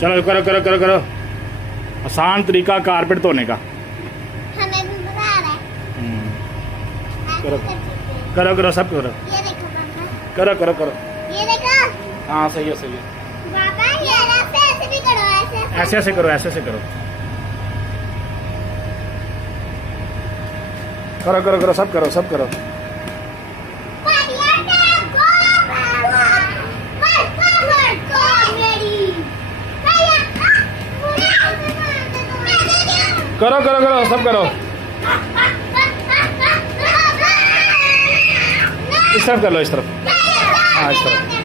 चलो करो करो करो करो। आसान तरीका कारपेट धोने का। हमें भी बता रहा है। करो करो करो सब करो। ये देखो पापा, करो करो करो। ये देखो हाँ सही है सही है। पापा, ये ऐसे भी करो, ऐसे ऐसे ऐसे करो ऐसे ऐसे करो। करो करो करो सब करो सब करो। करो करो करो सब करो। इस तरफ कर लो इस तरफ। हाँ इस तरफ।